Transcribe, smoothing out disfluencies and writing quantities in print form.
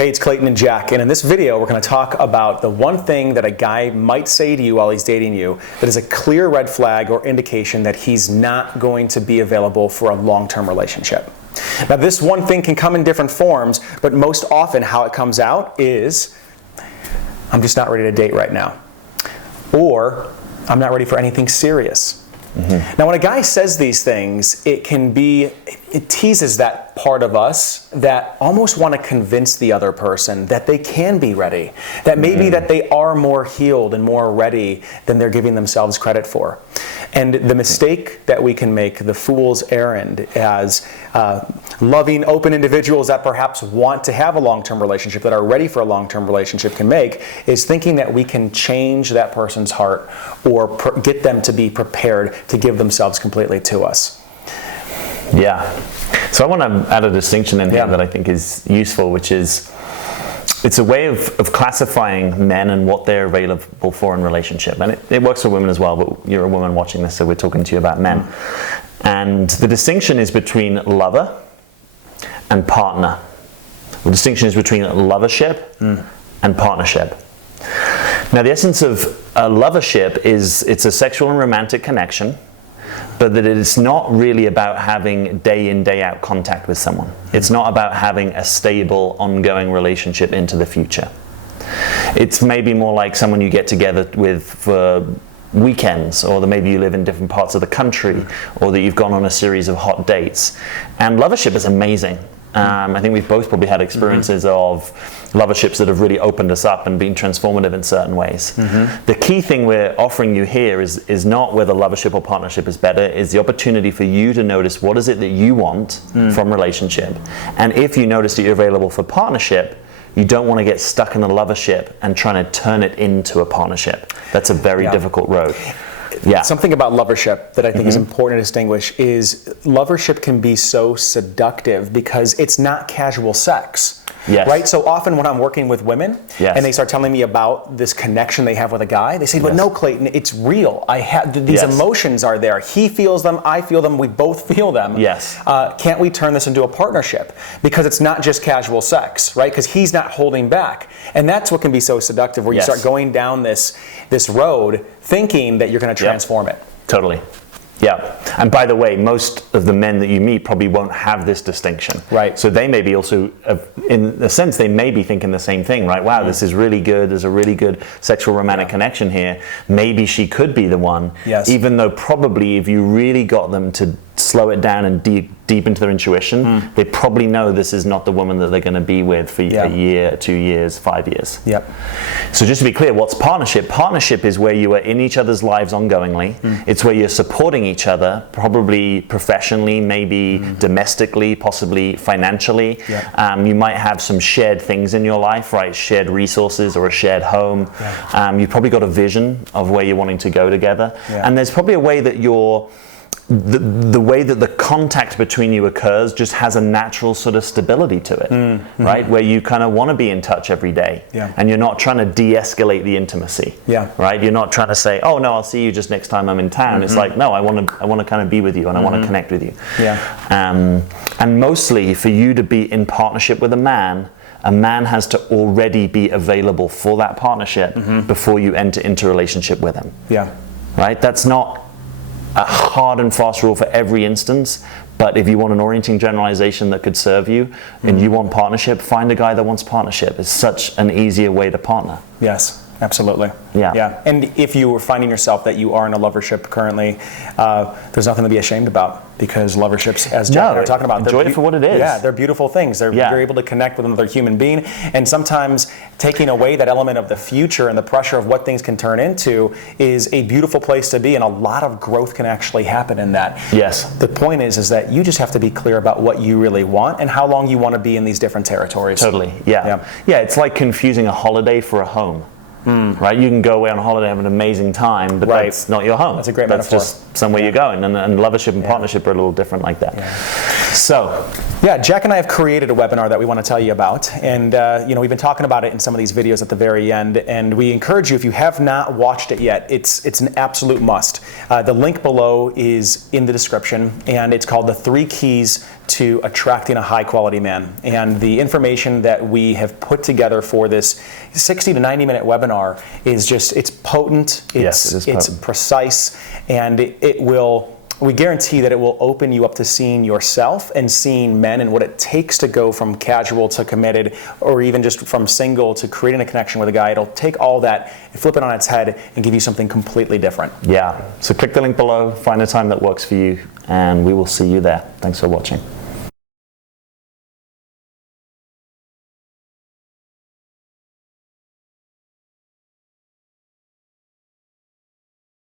Hey, it's Clayton and Jack, and in this video we're going to talk about the one thing that a guy might say to you while he's dating you that is a clear red flag or indication that he's not going to be available for a long-term relationship. Now, this one thing can come in different forms, but most often how it comes out is, I'm just not ready to date right now, or I'm not ready for anything serious. Now, when a guy says these things, it teases that part of us that almost want to convince the other person that they can be ready, that maybe that they are more healed and more ready than they're giving themselves credit for. And the mistake that we can make, the fool's errand, as loving, open individuals that perhaps want to have a long-term relationship, that are ready for a long-term relationship can make, is thinking that we can change that person's heart or get them to be prepared to give themselves completely to us. Yeah. So I want to add a distinction in here that I think is useful, which is it's a way of classifying men and what they're available for in relationship. And it works for women as well, but you're a woman watching this, so we're talking to you about men. And the distinction is between lover and partner. The distinction is between lovership and partnership. Now, the essence of a lovership is it's a sexual and romantic connection, but that it's not really about having day in, day out contact with someone. It's not about having a stable, ongoing relationship into the future. It's maybe more like someone you get together with for weekends, or that maybe you live in different parts of the country, or that you've gone on a series of hot dates. And lovership is amazing. I think we've both probably had experiences of loverships that have really opened us up and been transformative in certain ways. The key thing we're offering you here is not whether lovership or partnership is better, is the opportunity for you to notice what is it that you want from relationship. And if you notice that you're available for partnership, you don't want to get stuck in a lovership and trying to turn it into a partnership. That's a very difficult road. Yeah. Something about lovership that I think is important to distinguish is lovership can be so seductive because it's not casual sex. Yes. Right? So often when I'm working with women and they start telling me about this connection they have with a guy, they say, but no, Clayton, it's real. I have these emotions are there. He feels them, I feel them, we both feel them. Yes. Can't we turn this into a partnership? Because it's not just casual sex, right? Because he's not holding back. And that's what can be so seductive, where you start going down this road thinking that you're going to transform it. Totally. Yeah. And by the way, most of the men that you meet probably won't have this distinction. Right. So they may be also, in a sense, they may be thinking the same thing, right? Wow, this is really good. There's a really good sexual romantic connection here. Maybe she could be the one. Yes. Even though probably if you really got them to slow it down and deep into their intuition, they probably know this is not the woman that they're going to be with for a year, 2 years, 5 years. Yep. So just to be clear, what's partnership? Partnership is where you are in each other's lives ongoingly. It's where you're supporting each other, probably professionally, maybe domestically, possibly financially. You might have some shared things in your life, right? Shared resources or a shared home. You've probably got a vision of where you're wanting to go together. And there's probably a way that the way that the contact between you occurs just has a natural sort of stability to it, right? Where you kind of want to be in touch every day, and you're not trying to de-escalate the intimacy, right? You're not trying to say, oh no, I'll see you just next time I'm in town. It's like, no, I want to kind of be with you, and I want to connect with you. And mostly for you to be in partnership with a man has to already be available for that partnership before you enter into a relationship with him. Right? That's not a hard and fast rule for every instance, but if you want an orienting generalization that could serve you and you want partnership, find a guy that wants partnership. It's such an easier way to partner. Yes, absolutely. Yeah. And if you were finding yourself that you are in a lovership currently, there's nothing to be ashamed about, because loverships, as Jack and I are talking about, enjoy it for what it is. Yeah, they're beautiful things. You're able to connect with another human being, and sometimes taking away that element of the future and the pressure of what things can turn into is a beautiful place to be, and a lot of growth can actually happen in that. Yes. The point is that you just have to be clear about what you really want and how long you want to be in these different territories. Totally. Yeah. It's like confusing a holiday for a home. right? You can go away on holiday, have an amazing time, but Right. that's not your home. That's a great That's metaphor. just somewhere you're going. And Lovership and partnership are a little different like that. So, Yeah, Jack and I have created a webinar that we want to tell you about, and we've been talking about it in some of these videos at the very end, and we encourage you, if you have not watched it yet, it's an absolute must. The link below is in the description, and it's called The 3 Keys to Attracting a High Quality Man. And the information that we have put together for this 60 to 90 minute webinar is just, it's potent, Yes, it is it's potent. precise, and we guarantee that it will open you up to seeing yourself and seeing men and what it takes to go from casual to committed, or even just from single to creating a connection with a guy. It'll take all that and flip it on its head and give you something completely different. yeah. So click the link below, find a time that works for you, and we will see you there. Thanks for watching.